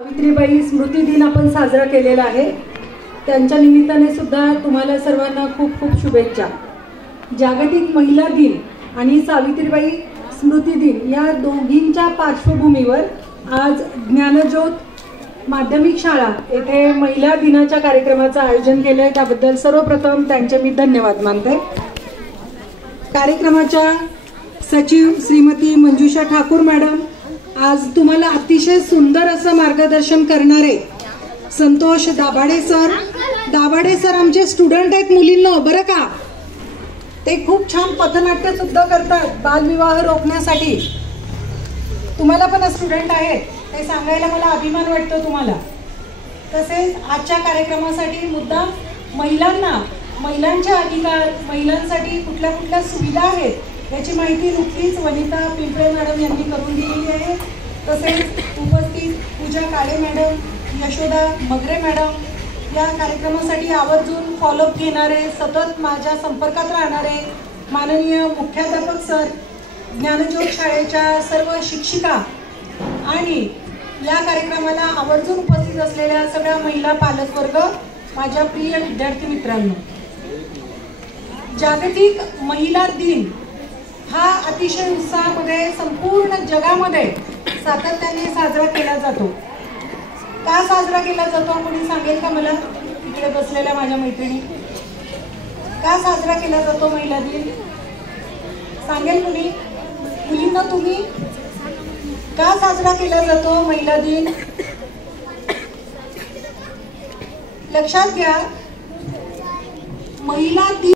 सावित्रीबाई स्मृती दिन आपण साजरा केलेला आहे। त्यांच्या निमित्ताने सुद्धा तुम्हाला सर्वांना खूप खूप शुभेच्छा। जागतिक महिला दिन आणि सावित्रीबाई स्मृती दिन या दोघींच्या पार्श्वभूमीवर आज ज्ञानज्योत माध्यमिक शाळा येथे महिला दिनाच्या कार्यक्रमाचं आयोजन केले आहे। त्याबद्दल सर्वप्रथम त्यांचे मी धन्यवाद मानते। कार्यक्रमाच्या सचिव श्रीमती मंजुषा ठाकूर मॅडम आज तुम्हाला अतिशय सुंदर असं मार्गदर्शन करणारे संतोष दाभाडे सर आमचे स्टुडंट आहेत मुलींना बरं का। ते खूप छान पथनाट्य सुद्धा करतात बालविवाह रोखण्यासाठी। तुम्हाला पण स्टुडंट आहेत ते सांगायला मला अभिमान वाटतो तुम्हाला। तसेच आजच्या कार्यक्रमासाठी मुद्दा महिलांचे अधिकार, महिलांसाठी कुठल्या कुठल्या सुविधा आहेत याची माहिती नुकतीच वनिता पिंपळे मॅडम यांनी करून दिलेली आहे। तसेच उपस्थित पूजा काळे मॅडम, यशोदा मगरे मॅडम या कार्यक्रमासाठी आवर्जून फॉलोअप घेणारे, सतत माझ्या संपर्कात राहणारे माननीय मुख्याध्यापक सर, ज्ञानज्योत शाळेच्या सर्व शिक्षिका आणि या कार्यक्रमाला आवर्जून उपस्थित असलेल्या सगळ्या महिला पालकवर्ग, माझ्या प्रिय विद्यार्थी मित्रांनो, जागतिक महिला दिन हा अतिशय उत्साहामध्ये संपूर्ण जगामध्ये सातत्याने साजरा केला जातो। का साजरा केला जातो कोणी सांगेल का मला? इकडे बसलेल्या माझ्या मैत्रिणी, का साजरा केला जातो महिला दिन? सांगेल कोणी? मुलींना तुम्ही का साजरा केला जातो महिला दिन? लक्षात घ्या, महिला दिन